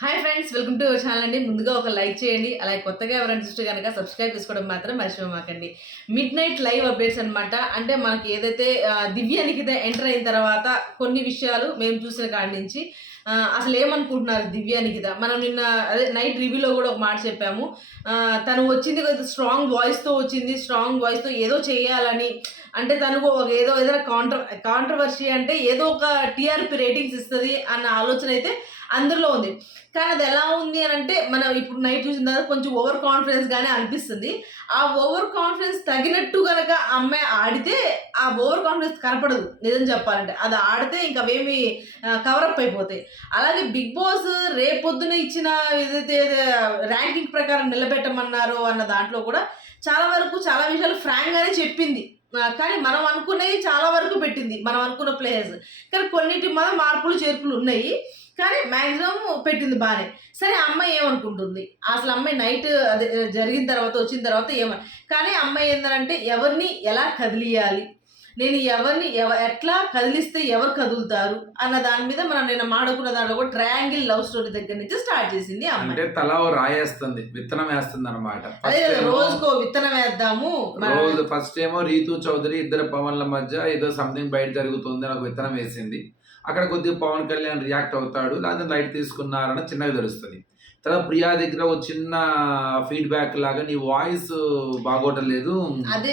Hi friends welcome to our channel అండి. ముందుగా ఒక లైక్ చేయండి. అలాగే కొత్తగా ఎవరైనా చూస్తే కనుక సబ్స్క్రైబ్ చేసుకోవడం మాత్రం మర్చిపోమాకండి. మిడ్ నైట్ లైవ్ అప్డేట్స్ అనమాట అంటే మనకి ఏదైతే దివ్య నిఖిత ఎంటర్ అయిన తర్వాత కొన్ని విషయాలు మేము చూసిన కాడి నుంచి అసలు ఏమనుకుంటున్నారు దివ్యానికిద మనం నిన్న అదే నైట్ రివ్యూలో కూడా ఒక మాట చెప్పాము. తను వచ్చింది కొంచెం స్ట్రాంగ్ వాయిస్తో వచ్చింది. స్ట్రాంగ్ వాయిస్తో ఏదో చేయాలని. అంటే తనకు ఒక ఏదో ఏదైనా కాంట్ర కాంట్రవర్సీ అంటే ఏదో ఒక టీఆర్పీ రేటింగ్స్ ఇస్తుంది అన్న ఆలోచన అయితే అందరిలో ఉంది. కానీ అది ఎలా ఉంది అని అంటే మనం ఇప్పుడు నైట్ చూసిన తర్వాత కొంచెం ఓవర్ కాన్ఫిడెన్స్ గానే అనిపిస్తుంది. ఆ ఓవర్ కాన్ఫిడెన్స్ తగినట్టు కనుక అమ్మాయి ఆడితే ఆ ఓవర్ కాన్ఫిడెన్స్ కనపడదు. నిజం చెప్పాలంటే. అది ఆడితే ఇంకా అవేమి కవరప్ అయిపోతాయి. అలాగే బిగ్ బాస్ రేపొద్దున ఇచ్చిన ఏదైతే ర్యాంకింగ్ ప్రకారం నిలబెట్టమన్నారో అన్న దాంట్లో కూడా చాలా వరకు చాలా విషయాలు ఫ్రాంక్ గానే చెప్పింది. కానీ మనం అనుకున్నవి చాలా వరకు పెట్టింది. మనం అనుకున్న ప్లేయర్స్ కానీ కొన్నిటి మన మార్పులు చేర్పులు ఉన్నాయి. కానీ మ్యాక్సిమం పెట్టింది బాగానే సరే అమ్మాయి ఏమనుకుంటుంది? అసలు అమ్మాయి నైట్ అదే జరిగిన తర్వాత వచ్చిన తర్వాత ఏమ కానీ అమ్మాయి ఏంటంటే ఎవరిని ఎలా కదిలియాలి? నేను ఎవరిని ఎవ ఎట్లా కదిలిస్తే ఎవరు కదులుతారు? అన్న దాని మీద మనం నేను మాడుకున్న దాంట్లో కూడా ట్రయాంగిల్ లవ్ స్టోరీ దగ్గర నుంచి స్టార్ట్ చేసింది అంటే తల రాయేస్తుంది విత్తనం వేస్తుంది అనమాట అదే రోజుకో విత్తనం వేద్దాము రోజు ఫస్ట్ ఏమో రీతు చౌదరి ఇద్దరు పవన్ల మధ్య ఏదో సంథింగ్ బయట జరుగుతుంది అని ఒక విత్తనం వేసింది. అక్కడ కొద్దిగా పవన్ కళ్యాణ్ రియాక్ట్ అవుతాడు లేదా లైట్ తీసుకున్నారని చిన్నగా తెలుస్తుంది. తర్వాత ప్రియా దగ్గర ఒక చిన్న ఫీడ్బ్యాక్ లాగా నీ వాయిస్ బాగోటం లేదు. అదే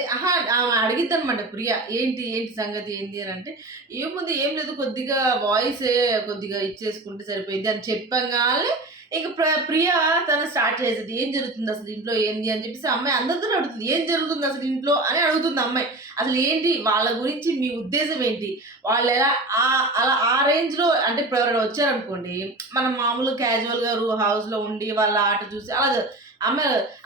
అడిగిద్ది అనమాట ప్రియా ఏంటి ఏంటి సంగతి ఏంటి? అని అంటే ఏముంది ఏం లేదు కొద్దిగా వాయిస్ కొద్దిగా ఇచ్చేసుకుంటే సరిపోయింది అని చెప్పగానే ఇక ప్ర ప్రియ తను స్టార్ట్ చేసేది ఏం జరుగుతుంది అసలు ఇంట్లో ఏంది? అని చెప్పేసి అమ్మాయి అందరితో అడుగుతుంది ఏం జరుగుతుంది అసలు ఇంట్లో? అని అడుగుతుంది అమ్మాయి. అసలు ఏంటి? వాళ్ళ గురించి మీ ఉద్దేశం ఏంటి? వాళ్ళు ఎలా ఆ అలా ఆ రేంజ్లో అంటే ఇప్పుడు ఎవరైనా వచ్చారనుకోండి మనం మామూలు క్యాజువల్గా రూ హౌస్లో ఉండి వాళ్ళ ఆట చూసి అలా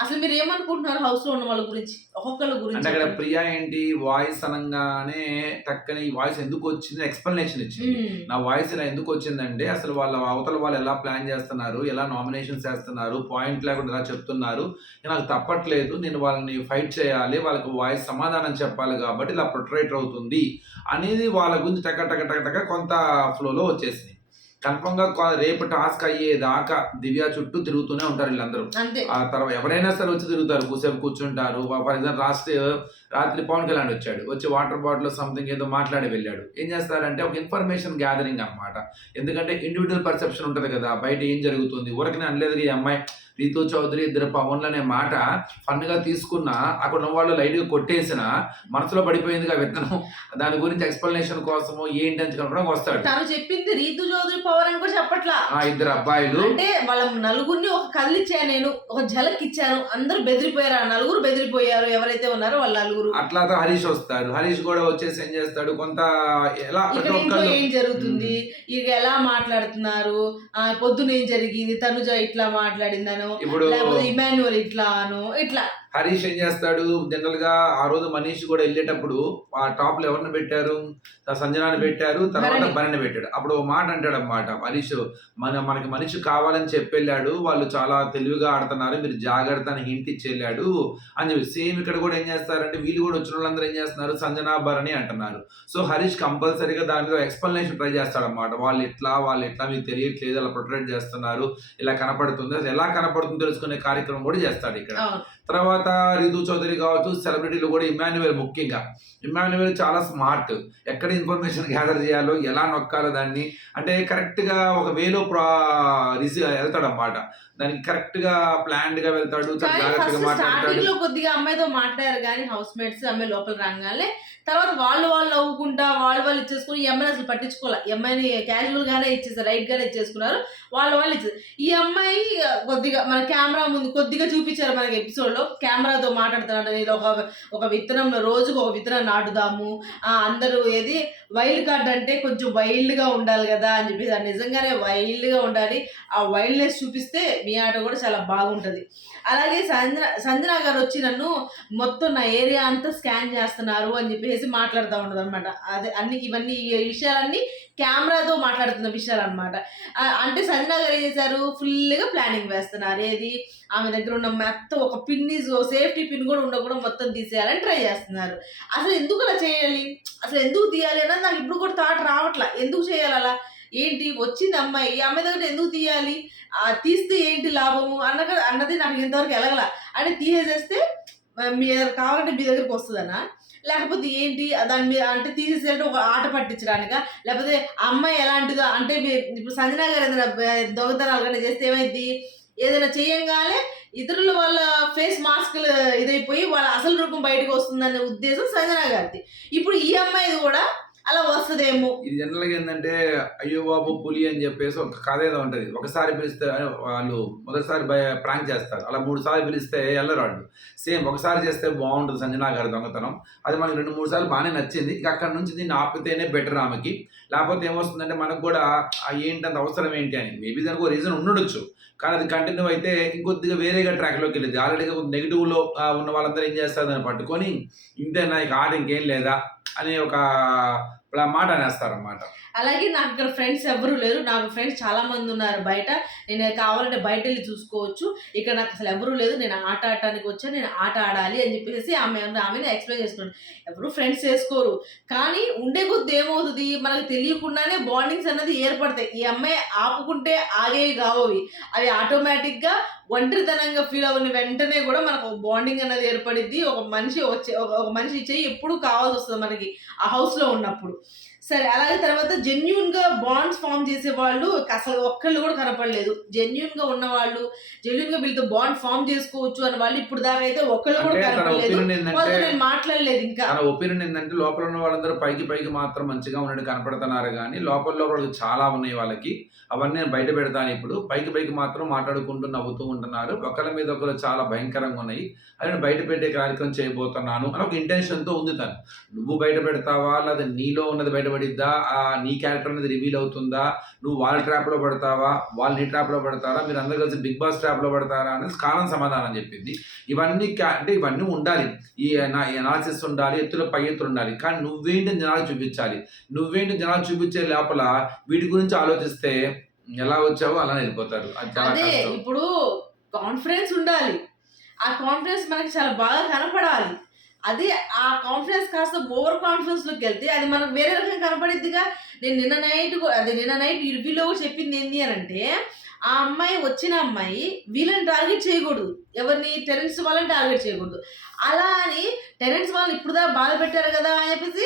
అసలు మీరు ఏమనుకుంటున్నారు హౌస్లో ఉన్న వాళ్ళ గురించి ఒక్కొక్కళ్ళ గురించి అంటే అక్కడ. ప్రియా ఏంటి వాయిస్ అనగానే టక్కని ఈ వాయిస్ ఎందుకు వచ్చింది ఎక్స్ప్లెనేషన్ ఇచ్చింది. నా వాయిస్ ఇలా ఎందుకు వచ్చిందంటే అసలు వాళ్ళ అవతల వాళ్ళు ఎలా ప్లాన్ చేస్తున్నారు ఎలా నామినేషన్స్ చేస్తున్నారు పాయింట్ లేకుండా ఎలా చెప్తున్నారు నాకు తప్పట్లేదు నేను వాళ్ళని ఫైట్ చేయాలి వాళ్ళకి వాయిస్ సమాధానం చెప్పాలి కాబట్టి ఇలా ప్రొట్రేట్ అవుతుంది అనేది వాళ్ళ గురించి టక టక టక టక కొంత ఫ్లోలో వచ్చేసింది కన్ఫర్మ్గా రేపు టాస్క్ అయ్యేదాకా దివ్య చుట్టూ తిరుగుతూనే ఉంటారు వీళ్ళందరూ. ఆ తర్వాత ఎవరైనా సరే వచ్చి తిరుగుతారు కూసేపు కూర్చుంటారు. ఫర్ ఎగ్జాంపుల్ రాత్రి రాత్రి పవన్ కళ్యాణ్ వచ్చాడు. వచ్చి వాటర్ బాటిల్ సంథింగ్ ఏదో మాట్లాడి వెళ్ళాడు. ఏం చేస్తారంటే ఒక ఇన్ఫర్మేషన్ గ్యాదరింగ్ అన్నమాట. ఎందుకంటే ఇండివిజువల్ పర్సెప్షన్ ఉంటుంది కదా బయట ఏం జరుగుతుంది? ఊరకనే అనలేదు ఈ అమ్మాయి. రీతు చౌదరి ఇద్దరు పవన్లు అనే మాట ఫన్గా తీసుకున్నా అక్కడ ఉన్న వాళ్ళు లైట్గా కొట్టేసిన మనసులో పడిపోయింది విత్తనం. దాని గురించి ఎక్స్ప్లెనేషన్ కోసము ఏంటి అని కనుకోవడానికి వస్తాడు. తను చెప్పింది రీతు చౌదరి పవర్ అని కూడా చెప్పట్లా. ఆ ఇద్దరు అబ్బాయిలు. అంటే వాళ్ళ నలుగురిని ఒక కదిలిచ్చాను నేను ఒక ఝలక్ ఇచ్చాను అందరూ బెదిరిపోయారు. ఆ నలుగురు బెదిరిపోయారు. ఎవరైతే ఉన్నారో వాళ్ళ నలుగురు. అట్లా హరీష్ వస్తాడు. హరీష్ కూడా వచ్చేసి ఏం చేస్తాడు? కొంత ఎలా ప్రతి ఇక్కడ ఇంట్లో ఒక్కళ్ళు ఏం జరుగుతుంది? ఇక ఎలా మాట్లాడుతున్నారు? ఆ పొద్దున ఏం జరిగింది? తనుజ ఇట్లా మాట్లాడిందను ఇప్పుడు లేకపోతే ఇమాన్యువల్ ఇట్లా అను ఇట్లా. హరీష్ ఏం చేస్తాడు? జనరల్గా ఆ రోజు మనీష్ కూడా వెళ్ళేటప్పుడు ఆ టాప్లో ఎవరిని పెట్టారు? సంజనాన్ని పెట్టారు తర్వాత. బరిని పెట్టాడు. అప్పుడు ఓ మాట అంటాడు అన్నమాట హరీష్ మన మనకి మనిషి కావాలని చెప్పి వెళ్ళాడు వాళ్ళు చాలా తెలివిగా ఆడుతున్నారు మీరు జాగ్రత్త అని హింట్ ఇచ్చి వెళ్ళాడు అని చెప్పి. సేమ్ ఇక్కడ కూడా ఏం చేస్తారంటే వీళ్ళు కూడా వచ్చిన వాళ్ళందరూ ఏం చేస్తున్నారు? సంజనా భరణి అంటున్నారు. సో హరీష్ కంపల్సరీగా దాని మీద ఎక్స్ప్లెనేషన్ ట్రై చేస్తాడన్నమాట. వాళ్ళు ఇట్లా వాళ్ళు ఇట్లా మీకు తెలియట్లేదు అలా ప్రొటెక్ట్ చేస్తున్నారు ఇలా కనపడుతుంది ఎలా కనపడుతుందో తెలుసుకునే కార్యక్రమం కూడా చేస్తాడు ఇక్కడ. తర్వాత రితు చౌదరి కావచ్చు సెలబ్రిటీలు కూడా ఇమాన్యువల్ ముఖ్యంగా. ఇమాన్యువల్ చాలా స్మార్ట్. ఎక్కడ ఇన్ఫర్మేషన్ గ్యాదర్ చేయాలో ఎలా నొక్కాలో దాన్ని. అంటే కరెక్ట్గా ఒక వేలో ప్రా రిసీవ్ వెళ్తాడు అన్నమాట దానికి కరెక్ట్గా ప్లాన్డ్గా వెళ్తాడు జాగ్రత్తగా మాట్లాడతాడు. కొద్దిగా అమ్మాయితో మాట్లాడారు కానీ హౌస్ మేట్స్ అమ్మాయి లోపల రాగానే తర్వాత వాళ్ళు వాళ్ళు నవ్వుకుంటా వాళ్ళు వాళ్ళు ఇచ్చేసుకుని ఈ అమ్మాయిని అసలు పట్టించుకోవాలి? ఈ అమ్మాయిని క్యాజువల్గానే ఇచ్చేసారు రైట్గానే ఇచ్చేసుకున్నారు. వాళ్ళు వాళ్ళు ఇచ్చేసారు ఈ అమ్మాయి కొద్దిగా మన కెమెరా ముందు కొద్దిగా చూపించారు మనకి ఎపిసోడ్లో కెమెరాతో మాట్లాడుతున్నాడు నేను ఒక ఒక విత్తనంలో రోజుకు ఒక విత్తనం నాటుదాము. అందరూ ఏది? వైల్డ్ కార్డ్ అంటే కొంచెం వైల్డ్గా ఉండాలి కదా అని చెప్పేసి అది నిజంగానే వైల్డ్గా ఉండాలి. ఆ వైల్డ్నెస్ చూపిస్తే మీ ఆట కూడా చాలా బాగుంటుంది. అలాగే సంజన సంజన గారు వచ్చి నన్ను మొత్తం నా ఏరియా అంతా స్కాన్ చేస్తున్నారు అని చెప్పేసి మాట్లాడుతూ ఉండదు అనమాట అదే అన్ని ఇవన్నీ ఈ విషయాలన్నీ కెమెరాతో మాట్లాడుతున్న విషయాలు అనమాట అంటే సంజన గారు ఏం చేశారు? ఫుల్గా ప్లానింగ్ వేస్తున్నారు. ఏది? ఆమె దగ్గర ఉన్న మొత్తం ఒక పిన్ని సేఫ్టీ పిన్ కూడా ఉండకూడదు మొత్తం తీసేయాలని ట్రై చేస్తున్నారు. అసలు ఎందుకు అలా చేయాలి? అసలు ఎందుకు తీయాలి అన్నది నాకు ఇప్పుడు కూడా థాట్ రావట్లా. ఎందుకు చేయాలి అలా? ఏంటి? వచ్చింది అమ్మాయి. ఈ అమ్మాయి దగ్గర ఎందుకు తీయాలి? ఆ తీస్తే ఏంటి లాభము? అన్న అన్నది నాకు ఇంతవరకు ఎలగల. అని తీసేసేస్తే మీ దగ్గర కావాలంటే మీ దగ్గరికి వస్తుందనా? లేకపోతే ఏంటి? దాని మీద అంటే తీసేసేటట్టు ఒక ఆట పట్టించడానిక? లేకపోతే అమ్మాయి ఎలాంటిదో అంటే ఇప్పుడు సంజన గారు ఏదైనా దొంగతనాలు కానీ చేస్తే ఏమైంది ఏదైనా చేయంగానే ఇతరుల వాళ్ళ ఫేస్ మాస్క్లు ఇదైపోయి వాళ్ళ అసలు రూపం బయటకు వస్తుందనే ఉద్దేశం సంజన గారిది. ఇప్పుడు ఈ అమ్మాయిది కూడా అలా వస్తుందేమో. ఇది జనరల్గా ఏంటంటే అయ్యో బాబు పులి అని చెప్పేసి ఒక కథ ఏదో ఉంటుంది. ఒకసారి పిలిస్తే వాళ్ళు మొదటిసారి ప్రాంక్ చేస్తారు. అలా మూడు సార్లు పిలిస్తే వెళ్ళరు వాళ్ళు సేమ్ ఒకసారి చేస్తే బాగుంటుంది సంజనా గారి దొంగతనం. అది మనకి రెండు మూడు సార్లు బాగానే నచ్చింది. ఇక అక్కడ నుంచి దీన్ని ఆపితేనే బెటర్ ఆమెకి. లేకపోతే ఏమొస్తుందంటే మనకు కూడా ఏంటంత ఏంటి అంత అవసరం ఏంటి అని. మేబీ దానికి ఒక రీజన్ ఉండొచ్చు. కానీ అది కంటిన్యూ అయితే ఇంకొద్దిగా వేరేగా ట్రాక్లోకి వెళ్ళింది ఆల్రెడీగా నెగిటివ్లో ఉన్న వాళ్ళందరూ ఏం చేస్తారు? దాన్ని పట్టుకొని ఇంతేనా ఇక ఆట ఇంకేం లేదా? అనే ఒక ఇలా మాట అనేస్తారన్నమాట. అలాగే నాకు ఇక్కడ ఫ్రెండ్స్ ఎవరు లేరు. నాకు ఫ్రెండ్స్ చాలా మంది ఉన్నారు బయట. నేను కావాలంటే బయట వెళ్ళి చూసుకోవచ్చు. ఇక్కడ నాకు అసలు ఎవరు లేదు నేను ఆట ఆడటానికి వచ్చా నేను ఆట ఆడాలి అని చెప్పేసి ఆమె ఆమెను ఎక్స్ప్లెయిన్ చేస్తున్నాను ఎవరు ఫ్రెండ్స్ చేసుకోరు. కానీ ఉండే కొద్ది ఏమవుతుంది? మనకు తెలియకుండానే బాండింగ్స్ అన్నది ఏర్పడతాయి. ఈ అమ్మాయి ఆపుకుంటే ఆగేవి కావవి అవి. ఆటోమేటిక్గా ఒంటరితనంగా ఫీల్ అవ్వని వెంటనే కూడా మనకు బాండింగ్ అనేది ఏర్పడిద్ది. ఒక మనిషి వచ్చే ఒక ఒక మనిషి చెయ్యి ఎప్పుడు కావాల్సి వస్తుంది మనకి ఆ హౌస్లో ఉన్నప్పుడు. సరే అలాగే తర్వాత జెన్యున్గా బాండ్స్ ఫామ్ చేసే వాళ్ళు అసలు ఒక్కళ్ళు కూడా కనపడలేదు. జెన్యున్గా ఉన్న వాళ్ళు జెన్యున్గా వీళ్ళతో బాండ్ ఫామ్ చేసుకోవచ్చు అని వాళ్ళు ఇప్పుడు దాకా అయితే ఒక్కళ్ళు కూడా కనపడలేదు. నేను మాట్లాడలేదు ఇంకా. తన ఒపీనియన్ ఏంటంటే లోపల ఉన్న వాళ్ళందరూ పైకి పైకి మాత్రం మంచిగా ఉన్నట్టు కనపడుతున్నారు కానీ లోపల లోపల చాలా ఉన్నాయి వాళ్ళకి. అవన్నీ నేను బయట పెడతాను ఇప్పుడు. పైకి పైకి మాత్రం మాట్లాడుకుంటూ నవ్వుతూ ఉంటున్నారు. ఒకరి మీద ఒకరు చాలా భయంకరంగా ఉన్నాయి. అవి నేను బయట పెట్టే కార్యక్రమం చేయబోతున్నాను అని ఒక intention తో ఉంది తను. నువ్వు బయట పెడతావా? లేదా నీలో ఉన్నది బయటపడిద్దా ఆ నీ క్యారెక్టర్ అనేది రివీల్ అవుతుందా? నువ్వు వాళ్ళ ట్రాప్లో పడతావా? వాళ్ళు నీ ట్రాప్లో పడతారా? మీరు అందరూ కలిసి బిగ్ బాస్ ట్రాప్లో పడతారా? అనేది కాలం సమాధానం చెప్పింది. ఇవన్నీ అంటే ఇవన్నీ ఉండాలి. ఈ అనాలిసిస్ ఉండాలి ఎత్తులో పై ఎత్తులు ఉండాలి. కానీ నువ్వేంటి జనాలు చూపించాలి? నువ్వేంటి జనాలు చూపించే లోపల వీటి గురించి ఆలోచిస్తే ఎలా వచ్చావో అలా వెళ్ళిపోతారు. అది ఇప్పుడు కాన్ఫిడెన్స్ ఉండాలి. ఆ కాన్ఫిడెన్స్ మనకి చాలా బాగా కనపడాలి. అది ఆ కాన్ఫిడెన్స్ కాస్త ఓవర్ కాన్ఫిడెన్స్లోకి వెళ్తే అది మనకు వేరే రకంగా కనపడిద్దిగా. నేను నిన్న నైట్ అది నిన్న నైట్ రివ్యూలో చెప్పింది ఏంటి అని అంటే ఆ అమ్మాయి వచ్చిన అమ్మాయి వీళ్ళని టార్గెట్ చేయకూడదు. ఎవరిని? టెరెంట్స్ వాళ్ళని టార్గెట్ చేయకూడదు. అలా అని టెరెంట్స్ వాళ్ళు ఇప్పుడుదా బాధ పెట్టారు కదా అని చెప్పేసి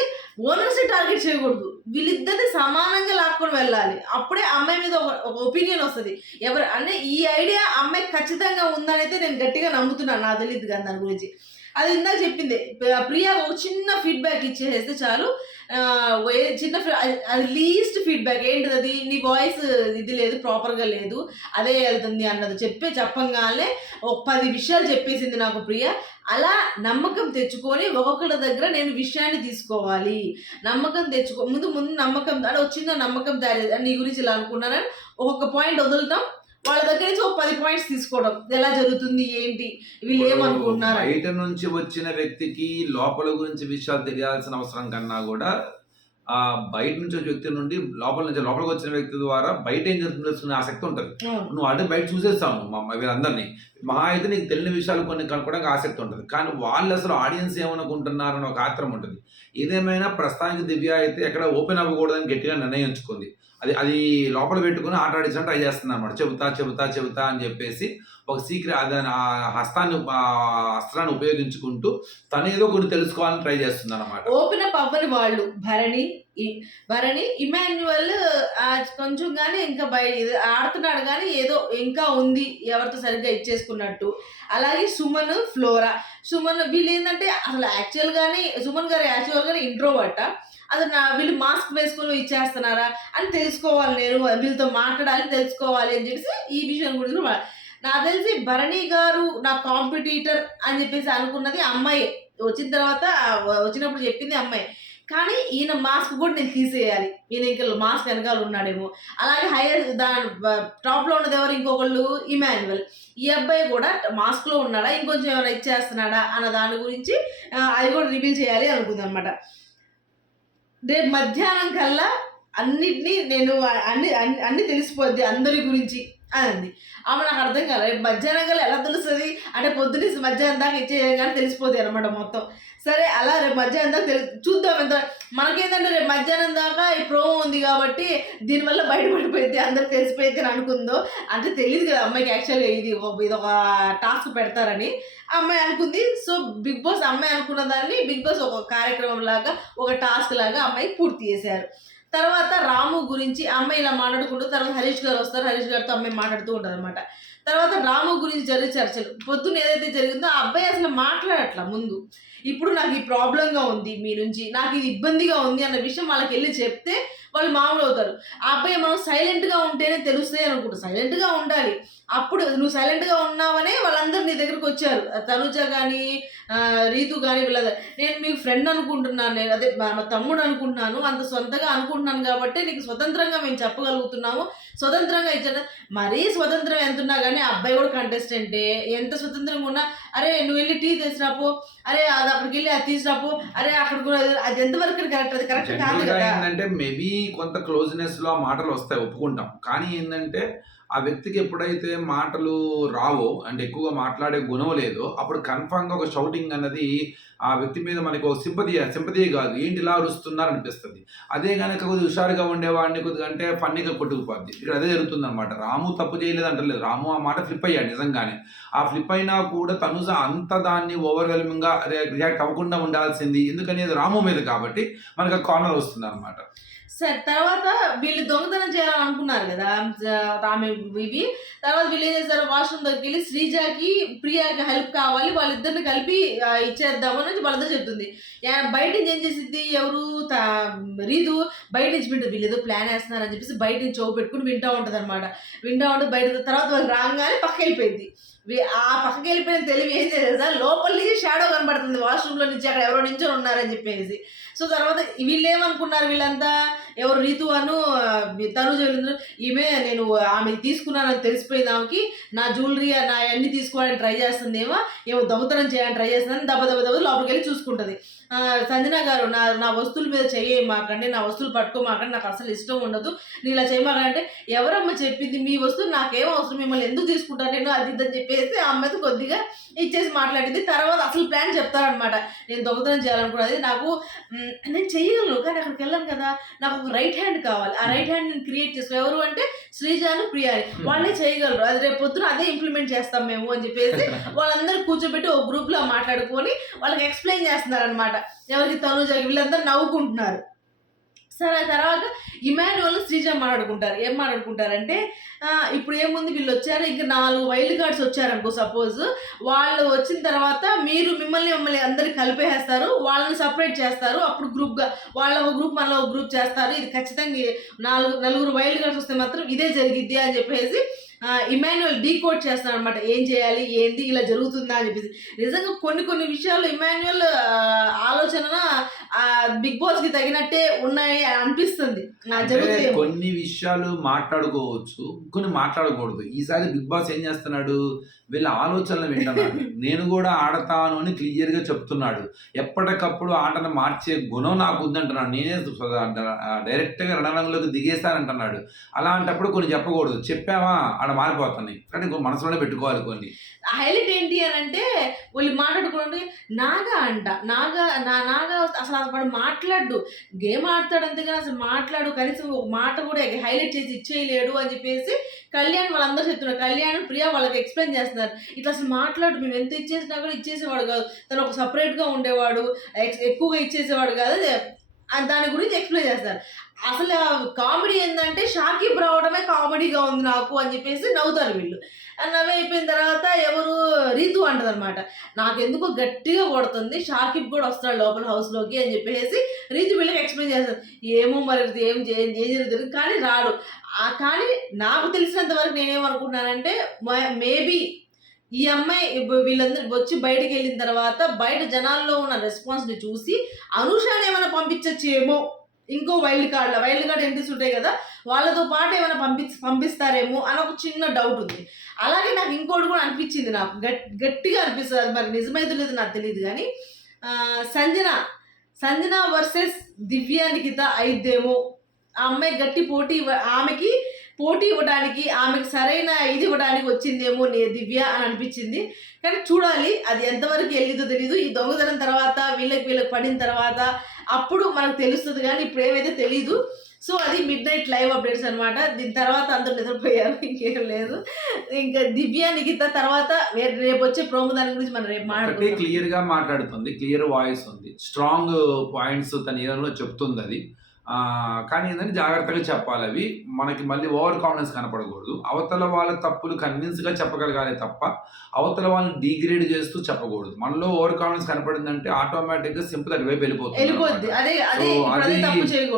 ఓనర్స్ టార్గెట్ చేయకూడదు. వీళ్ళిద్దరిని సమానంగా లాక్కొని వెళ్ళాలి. అప్పుడే అమ్మాయి మీద ఒక ఒపీనియన్ వస్తుంది. ఎవరు అంటే ఈ ఐడియా అమ్మాయి ఖచ్చితంగా ఉందని అయితే నేను గట్టిగా నమ్ముతున్నాను. నాకు తెలియదు కానీ దాని గురించి. అది ఇందాక చెప్పింది. ప్రియా ఒక చిన్న ఫీడ్బ్యాక్ ఇచ్చేస్తే చాలు. చిన్న అది- అది లీస్ట్ ఫీడ్బ్యాక్ ఏంటిది అది? నీ వాయిస్ ఇది లేదు ప్రాపర్గా లేదు. అదే వెళ్తుంది అన్నది చెప్పే చెప్పంగానే ఒక పది విషయాలు చెప్పేసింది నాకు ప్రియ. అలా నమ్మకం తెచ్చుకొని ఒక్కొక్కరి దగ్గర నేను విషయాన్ని తీసుకోవాలి. నమ్మకం తెచ్చుకో ముందు ముందు నమ్మకం అంటే ఒక చిన్న నమ్మకం దారి నీ గురించి ఇలా అనుకున్నానని ఒక్కొక్క పాయింట్ వదులుతాం. వాళ్ళ దగ్గర నుంచి ఒక పది పాయింట్స్ తీసుకోవడం. ఎలా జరుగుతుంది ఏంటి? వీళ్ళు ఏమనుకుంటున్నారు. బయట నుంచి వచ్చిన వ్యక్తికి లోపల గురించి విషయాలు తెలియాల్సిన అవసరం కన్నా కూడా ఆ బయట నుంచి వచ్చే వ్యక్తి నుండి లోపల నుంచి లోపలికి వచ్చిన వ్యక్తి ద్వారా బయట ఏం జరుగుతుందో ఆసక్తి ఉంటుంది. నువ్వు అంటే బయట చూసేస్తావు వీళ్ళందరినీ. మహా అయితే నీకు తెలియని విషయాలు కొన్ని కనుక్కోవడానికి ఆసక్తి ఉంటుంది. కానీ వాళ్ళు అసలు ఆడియన్స్ ఏమనుకుంటున్నారని ఒక ఆత్రం ఉంటుంది. ఏదేమైనా ప్రస్తుతానికి దివ్య అయితే ఎక్కడ ఓపెన్ అవ్వకూడదని గట్టిగా నిర్ణయించుకుంది. అది అది లోపల పెట్టుకుని ఆట ఆడించడం ట్రై చేస్తుంది అనమాట చెబుతా చెబుతా చెబుతా అని చెప్పేసి ఒక సీక్రెట్ అది ఆ హస్తాన్ని అస్త్రాన్ని ఉపయోగించుకుంటూ తను ఏదో కొన్ని తెలుసుకోవాలని ట్రై చేస్తుంది అనమాట ఓపెన్ అప్ అవ్వని వాళ్ళు భరణి భరణి ఇమాన్యువల్ కొంచెం కానీ ఇంకా బయ ఆడుతున్నాడు కానీ ఏదో ఇంకా ఉంది ఎవరితో సరిగ్గా ఇచ్చేసుకున్నట్టు. అలాగే సుమన్ ఫ్లోరా. సుమన్ వీళ్ళు ఏంటంటే అసలు యాక్చువల్గానే సుమన్ గారు యాక్చువల్గానే ఇంట్రోవర్ట అది నా వీళ్ళు మాస్క్ వేసుకొని ఇచ్చేస్తున్నారా అని తెలుసుకోవాలి నేను వీళ్ళతో మాట్లాడాలి తెలుసుకోవాలి అని చెప్పేసి ఈ విషయం గురించి నా నాకు తెలిసి భరణి గారు నా కాంపిటీటర్ అని చెప్పేసి అనుకున్నది అమ్మాయి. వచ్చిన తర్వాత వచ్చినప్పుడు చెప్పింది అమ్మాయి. కానీ ఈయన మాస్క్ కూడా నేను తీసేయాలి. ఈయన ఇంకా మాస్క్ వెనకాల ఉన్నాడేమో. అలాగే హైయర్ దాని టాప్లో ఉన్నది ఎవరు? ఇంకొకళ్ళు ఇమాన్యువల్. ఈ అబ్బాయి కూడా మాస్క్లో ఉన్నాడా? ఇంకొంచెం ఏమైనా ఇచ్చేస్తున్నాడా? అన్న దాని గురించి అది కూడా రివీల్ చేయాలి అనుకుంది అనమాట రేపు మధ్యాహ్నం కల్లా అన్నిటినీ నేను అన్ని అన్ని- తెలిసిపోద్ది అందరి గురించి. అంది ఆమె నాకు అర్థం కాలేదు రేపు మధ్యాహ్నం కల్లా ఎలా తెలుస్తుంది? అంటే పొద్దున్నే మధ్యాహ్నం దాకా ఇచ్చేయగానే తెలిసిపోతాయి అనమాట మొత్తం. సరే అలా రేపు మధ్యాహ్నం దాకా తెలి చూద్దాం ఎంత మనకేంటంటే రేపు మధ్యాహ్నం దాకా ఈ ప్రోమో ఉంది కాబట్టి దీనివల్ల బయటపడిపోయింది అందరు తెలిసిపోయింది అని అనుకుందో అంటే తెలియదు కదా అమ్మాయికి యాక్చువల్గా ఇది ఒక- ఇది ఒక టాస్క్ పెడతారని. ఆ అమ్మాయి అనుకుంది. సో బిగ్ బాస్ అమ్మాయి అనుకున్న దాన్ని బిగ్ బాస్ ఒక కార్యక్రమం లాగా ఒక టాస్క్ లాగా అమ్మాయి పూర్తి చేశారు. తర్వాత రాము గురించి అమ్మాయి ఇలా మాట్లాడుకుంటూ తర్వాత హరీష్ గారు వస్తారు హరీష్ గారితో అమ్మాయి మాట్లాడుతూ ఉంటారు అనమాట తర్వాత రాము గురించి జరిగే చర్చలు. పొద్దున్న ఏదైతే జరిగిందో ఆ అబ్బాయి అసలు మాట్లాడట్ల ముందు. ఇప్పుడు నాకు ఈ ప్రాబ్లంగా ఉంది మీ నుంచి నాకు ఇది ఇబ్బందిగా ఉంది అన్న విషయం వాళ్ళకి వెళ్ళి చెప్తే వాళ్ళు మామూలు అవుతారు. ఆ అబ్బాయి మనం సైలెంట్గా ఉంటేనే తెలుస్తాయి అనుకుంటా. సైలెంట్గా ఉండాలి. అప్పుడు నువ్వు సైలెంట్గా ఉన్నావనే వాళ్ళందరూ నీ దగ్గరికి వచ్చారు. తనుజ కానీ రీతు కానీ వీళ్ళ నేను మీ ఫ్రెండ్ అనుకుంటున్నాను. నేను అదే మా తమ్ముడు అనుకుంటున్నాను. అంత సొంతగా అనుకుంటున్నాను కాబట్టి నీకు స్వతంత్రంగా మేము చెప్పగలుగుతున్నాము. స్వతంత్రంగా ఇచ్చాను మరీ స్వతంత్రం ఎంత ఉన్నా కానీ అబ్బాయి కూడా కంటెస్టెంటే ఎంత స్వతంత్రంగా ఉన్నా అరే నువ్వు వెళ్ళి టీ తీసుకురాపో. అరే అది అక్కడికి వెళ్ళి అది తీసుకురాపో. అరే అక్కడ కూడా అది ఎంతవరకు కరెక్ట్ అది? కరెక్ట్ కాదు కదా. ఏంటంటే మేబీ కొంత క్లోజ్నెస్లో ఆ మాటలు వస్తాయి ఒప్పుకుంటాం. కానీ ఏంటంటే ఆ వ్యక్తికి ఎప్పుడైతే మాటలు రావో అంటే ఎక్కువగా మాట్లాడే గుణం లేదో అప్పుడు కన్ఫామ్గా ఒక షౌటింగ్ అన్నది ఆ వ్యక్తి మీద మనకి ఒక సింపతి సింపతి కాదు. ఏంటి ఇలా అరుస్తున్నారు అనిపిస్తుంది. అదే కనుక కొద్దిగా హుషారుగా ఉండేవాడిని కొద్దిగా అంటే ఫన్నీగా కొట్టుకుపోద్ది. ఇక్కడ అదే జరుగుతుంది అనమాట రాము తప్పు చేయలేదు అంటలేదు రాము ఆ మాట ఫ్లిప్ అయ్యాడు నిజంగానే. ఆ ఫ్లిప్ అయినా కూడా తనుజ అంత దాన్ని ఓవర్వెల్మింగ్గా రియాక్ట్ అవ్వకుండా ఉండాల్సింది. ఎందుకనేది అది రాము మీద కాబట్టి మనకు ఆ కార్నర్ వస్తుంది అనమాట సరే తర్వాత వీళ్ళు దొంగతనం చేయాలనుకున్నారు కదా ఆమె ఇవి తర్వాత వీళ్ళు ఏం చేస్తారు వాష్రూమ్ దగ్గరికి వెళ్ళి శ్రీజాకి ప్రియాకి హెల్ప్ కావాలి వాళ్ళిద్దరిని కలిపి ఇచ్చేద్దామని వాళ్ళతో చెప్తుంది. బయట నుంచి ఏం చేసింది ఎవరు? తా- రీదు బయట నుంచి వింటుంది వీళ్ళు ఏదో ప్లాన్ వేస్తున్నారని చెప్పేసి బయట నుంచి చౌ పెట్టుకుని వింటా ఉంటుంది అనమాట వింటా ఉంటే బయట తర్వాత వాళ్ళు రాగానే పక్క వెళ్ళిపోయింది. ఆ పక్కకి వెళ్ళిపోయిన తెలివి ఏం చేసేది లోపల నుంచి షాడో కనబడుతుంది వాష్రూమ్లో నుంచి అక్కడ ఎవరో నుంచో ఉన్నారని చెప్పేసి. సో తర్వాత వీళ్ళు ఏమనుకున్నారు వీళ్ళంతా? ఎవరు? రీతు అను తను వీళ్ళందరూ. ఈమె నేను ఆమె తీసుకున్నానని తెలిసిపోయింది ఆమెకి. నా జ్యువెలరీ నా అన్ని తీసుకోవడానికి ట్రై చేస్తుందేమో. ఏమో దొంగతనం చేయాలని ట్రై చేస్తుందని దెబ్బ దెబ్బ దెబ్బ లోపలికి వెళ్ళి చూసుకుంటుంది. సంజన గారు నా నా వస్తువుల మీద చేయమాకండి నా వస్తువులు పట్టుకోమాకండి నాకు అసలు ఇష్టం ఉండదు. నేను ఇలా చేయమాకండి అంటే ఎవరమ్మ చెప్పింది? మీ వస్తువు నాకేం అవసరం? మిమ్మల్ని ఎందుకు తీసుకుంటాను నేను అది ఇదని చెప్పేసి ఆ అమ్మాయితో కొద్దిగా ఇచ్చేసి మాట్లాడింది. తర్వాత అసలు ప్లాన్ చెప్తారనమాట నేను దొంగతనం చేయాలనుకున్నది. నాకు నేను చేయగలను కానీ అక్కడికి వెళ్ళాను కదా. నాకు ఒక రైట్ హ్యాండ్ కావాలి. ఆ రైట్ హ్యాండ్ నేను క్రియేట్ చేసుకో. ఎవరు అంటే శ్రీజాను ప్రియాని. వాళ్ళే చేయగలరు. అది రేపు పొద్దున అదే ఇంప్లిమెంట్ చేస్తాం మేము అని చెప్పేసి వాళ్ళందరూ కూర్చోబెట్టి ఒక గ్రూప్లో మాట్లాడుకొని వాళ్ళకి ఎక్స్ప్లెయిన్ చేస్తున్నారనమాట ఎవరికి తనుజ వీళ్ళందరూ నవ్వుకుంటున్నారు. సరే తర్వాత ఇమాన్యువల్ శ్రీజ మాట్లాడుకుంటారు. ఏం మాట్లాడుకుంటారంటే ఇప్పుడు ఏముంది వీళ్ళు వచ్చారు ఇంకా నాలుగు వైల్డ్ కార్డ్స్ వచ్చారనుకో సపోజ్ వాళ్ళు వచ్చిన తర్వాత మీరు మిమ్మల్ని మిమ్మల్ని అందరికి కలిపేసేస్తారు వాళ్ళని సపరేట్ చేస్తారు అప్పుడు గ్రూప్గా వాళ్ళ ఒక గ్రూప్ మళ్ళీ ఒక గ్రూప్ చేస్తారు. ఇది ఖచ్చితంగా నాలుగు నలుగురు వైల్డ్ కార్డ్స్ వస్తే మాత్రం ఇదే జరిగిద్ది అని చెప్పేసి ఇమాన్యువల్ డీకోడ్ చేస్తాను అనమాట ఏం చేయాలి? ఏంది? ఇలా జరుగుతుందా? అని చెప్పేసి. నిజంగా కొన్ని కొన్ని విషయాలు ఇమాన్యువల్ ఆలోచన బిగ్ బాస్కి తగినట్టే ఉన్నాయి అని అనిపిస్తుంది. కొన్ని విషయాలు మాట్లాడుకోవచ్చు. కొన్ని మాట్లాడకూడదు. ఈసారి బిగ్ బాస్ ఏం చేస్తున్నాడు? వీళ్ళ ఆలోచనలు వింటున్నాడు. నేను కూడా ఆడతాను అని క్లియర్గా చెప్తున్నాడు. ఎప్పటికప్పుడు ఆటను మార్చే గుణం నాకు ఉందంటున్నాడు. నేనే డైరెక్ట్గా రణరంగంలోకి దిగేస్తానంటున్నాడు అలాంటప్పుడు కొన్ని చెప్పకూడదు. చెప్పావా? ఆడ మారిపోతుంది. కానీ మనసులోనే పెట్టుకోవాలి కొన్ని. హైలైట్ ఏంటి అని అంటే వాళ్ళు మాట్లాడుకుంటే నాగా అంట. నాగా నా నాగా అసలు అసలు మాట్లాడు గేమ్ ఆడతాడు అంతేగా అసలు మాట్లాడు. కనీసం ఒక మాట కూడా హైలైట్ చేసి ఇచ్చేయలేడు అని చెప్పేసి కళ్యాణ్ వాళ్ళందరూ చెప్తున్నారు. కళ్యాణ్ ప్రియా వాళ్ళకి ఎక్స్ప్లెయిన్ చేస్తున్నారు. ఇట్లా అసలు మాట్లాడు. మేము ఎంత ఇచ్చేసినా కూడా ఇచ్చేసేవాడు కాదు. తను ఒక సపరేట్గా ఉండేవాడు. ఎక్కువగా ఇచ్చేసేవాడు కాదు. దాని గురించి ఎక్స్ప్లెయిన్ చేస్తారు. అసలు కామెడీ ఏంటంటే షాకిబ్ రావడమే కామెడీగా ఉంది నాకు అని చెప్పేసి నవ్వుతారు వీళ్ళు. ఆ నవ్వు అయిపోయిన తర్వాత ఎవరు రీతు అంటదనమాట నాకెందుకు గట్టిగా కొడుతుంది షాకిబ్ కూడా వస్తాడు లోపల హౌస్లోకి అని చెప్పేసి రీతు వీళ్ళకి ఎక్స్ప్లెయిన్ చేస్తారు. ఏమో మరి ఏం ఏం జరుగుతుంది కానీ రాడు. కానీ నాకు తెలిసినంత వరకు నేనేమనుకుంటున్నానంటే మేబీ ఈ అమ్మాయి ఇప్పుడు వీళ్ళందరూ వచ్చి బయటికి వెళ్ళిన తర్వాత బయట జనాల్లో ఉన్న రెస్పాన్స్ని చూసి అనుషాని ఏమైనా పంపించచ్చేమో? ఇంకో wild card wild card entries ఉంటాయి కదా వాళ్ళతో పాటు ఏమైనా పంపి పంపిస్తారేమో అని ఒక చిన్న డౌట్ ఉంది. అలాగే నాకు ఇంకోటి కూడా అనిపించింది నాకు. గట్ గట్టిగా అనిపిస్తుంది. అది మరి నిజమైతే లేదు నాకు తెలియదు కానీ సంజన సంజన వర్సెస్ దివ్యానికిత అయిద్దేమో ఆ అమ్మాయి గట్టి పోటీ ఆమెకి పోటీ ఇవ్వడానికి ఆమెకు సరైన ఇది ఇవ్వడానికి వచ్చిందేమో నే దివ్య అని అనిపించింది. కానీ చూడాలి అది ఎంతవరకు వెళ్ళిందో తెలీదు. ఈ దొంగతనం తర్వాత వీళ్ళకి వీళ్ళకి పడిన తర్వాత అప్పుడు మనకు తెలుస్తుంది కానీ ఇప్పుడు ఏమైతే తెలీదు. సో అది మిడ్ నైట్ లైవ్ అప్డేట్స్ అనమాట దీని తర్వాత అందరూ నిద్రపోయారు ఇంకేం లేదు. ఇంకా దివ్య నిఖిత తర్వాత రేపు వచ్చే ప్రోమో దాని గురించి మనం రేపు ఒకటి మాట్లాడుకుందాం. క్లియర్గా మాట్లాడుతుంది క్లియర్ వాయిస్ ఉంది. స్ట్రాంగ్ పాయింట్స్ తన ఏరియాలో చెప్తుంది అది. కానీ ఏంటంటే జాగ్రత్తగా చెప్పాలి అవి. మనకి మళ్ళీ ఓవర్ కాన్ఫిడెన్స్ కనపడకూడదు. అవతల వాళ్ళ తప్పులు కన్విన్స్గా చెప్పగలగాలి తప్ప అవతల వాళ్ళని డిగ్రేడ్ చేస్తూ చెప్పకూడదు. మనలో ఓవర్ కాన్ఫిడెన్స్ కనపడిందంటే ఆటోమేటిక్గా సింపుల్ అటువైపు వెళ్ళిపోతుంది వెళ్ళిపోద్ది.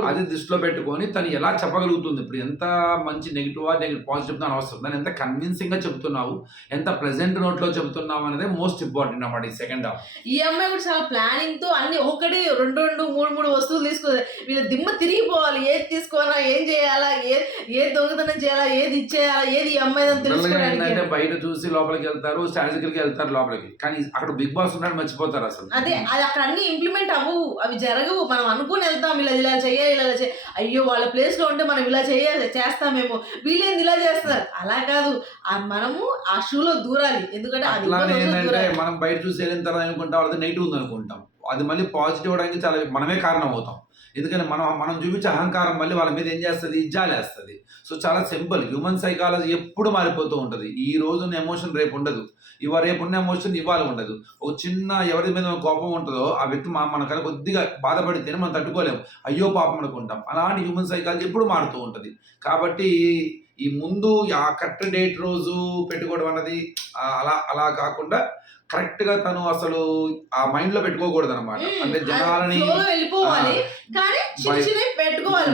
అదే దృష్టిలో పెట్టుకొని తను ఎలా చెప్పగలుగుతుంది? ఇప్పుడు ఎంత మంచి నెగిటివ్ నెగిటివ్ పాజిటివ్ అని అవసరం దాన్ని ఎంత కన్విన్సింగ్గా చెప్తున్నావు ఎంత ప్రెసెంట్ నోట్లో చెప్తున్నావు అనేది మోస్ట్ ఇంపార్టెంట్ అన్నమాట ఈ సెకండ్ హాఫ్ ఈ అమ్మాయి కూడా చాలా ప్లానింగ్తో అన్ని ఒకటి రెండు రెండు మూడు మూడు వస్తువులు తీసుకో వీళ్ళ దిమ్మ తిరిగిపోవాలి. ఏది తీసుకోవాలా ఏం చేయాలా ఏ ఏ దొంగతనం చేయాలా ఏది ఇచ్చేయాలా ఏది ఈ అమ్మాయి అని జనరల్గా తెలుసుకోవడానికి ఏంటంటే బయట చూసి లోపలికి వెళ్తారు స్ట్రాటజికల్గా వెళ్తారు లోపలికి. కానీ అక్కడ బిగ్ బాస్ ఉన్నాడు మర్చిపోతారు అసలు. అదే అది అక్కడ అన్ని ఇంప్లిమెంట్ అవ్వవు. అవి జరగవు. మనం అనుకుని వెళ్తాం ఇలా ఇలా చేయాలి ఇలా చేయాలి అయ్యో వాళ్ళ ప్లేస్లో ఉంటే మనం ఇలా చేయాలి చేస్తామేమో. వీళ్ళేంది ఇలా చేస్తారు అలా కాదు. మనము ఆ షూలో దూరాలి. ఎందుకంటే. మనం బయట చూసి వెళ్ళిన తర్వాత అనుకుంటాం వాళ్ళది నెగిటివ్ ఉంది అనుకుంటాం అది మళ్ళీ పాజిటివ్ అవడానికి చాలా మనమే కారణం అవుతాం. ఎందుకంటే మనం మనం చూపించే అహంకారం మళ్ళీ వాళ్ళ మీద ఏం చేస్తుంది? జాలేస్తుంది. సో చాలా సింపుల్. హ్యూమన్ సైకాలజీ ఎప్పుడు మారిపోతూ ఉంటుంది. ఈ రోజున ఎమోషన్ రేపు ఉండదు. ఇవాళ రేపు ఉన్న ఎమోషన్ ఇవాళ ఉండదు. ఒక చిన్న ఎవరి మీద కోపం ఉంటుందో ఆ వ్యక్తి మా మనకన్నా కొద్దిగా బాధపడితేనే మనం తట్టుకోలేము అయ్యో పాపం అనుకుంటాం. అలాంటి హ్యూమన్ సైకాలజీ ఎప్పుడు మారుతూ ఉంటుంది. కాబట్టి ఈ ముందు ఆ కరెక్ట్ డేట్ రోజు పెట్టుకోవడం అన్నది అలా అలా కాకుండా కరెక్ట్గా తను అసలు ఆ మైండ్లో పెట్టుకోకూడదు అనమాట అంటే జనాలని వెళ్ళిపోవాలి. కానీ పెట్టుకోవాలి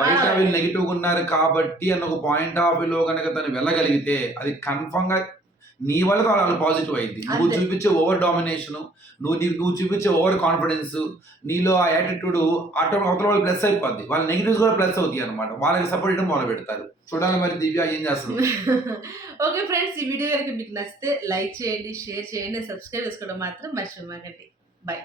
బయట వీళ్ళు నెగిటివ్ ఉన్నారు కాబట్టి అన్న ఒక పాయింట్ ఆఫ్లో కనుక తను వెళ్ళగలిగితే అది కన్ఫర్మ్గా నీ వల్ల వాళ్ళు పాజిటివ్ అయింది. నువ్వు. చూపించే ఓవర్ డామినేషన్ నువ్వు నీ- నువ్వు చూపించే ఓవర్ కాన్ఫిడెన్స్ నీలో ఆ యాటిట్యూడ్ ఆటో అవతల వాళ్ళు ప్లస్ అయిపోద్ది. వాళ్ళ నెగిటివ్స్ కూడా ప్లస్ అవుతాయి అనమాట వాళ్ళకి సపోర్ట్ చేయడం మొదలు పెడతారు. చూడాలి మరి దివ్య ఏం చేస్తుంది? ఓకే ఫ్రెండ్స్ ఈ వీడియో కనుక మీకు నచ్చితే లైక్ చేయండి షేర్ చేయండి సబ్స్క్రైబ్ చేసుకోవడం మాత్రం మర్చిపోమాకండి బాయ్.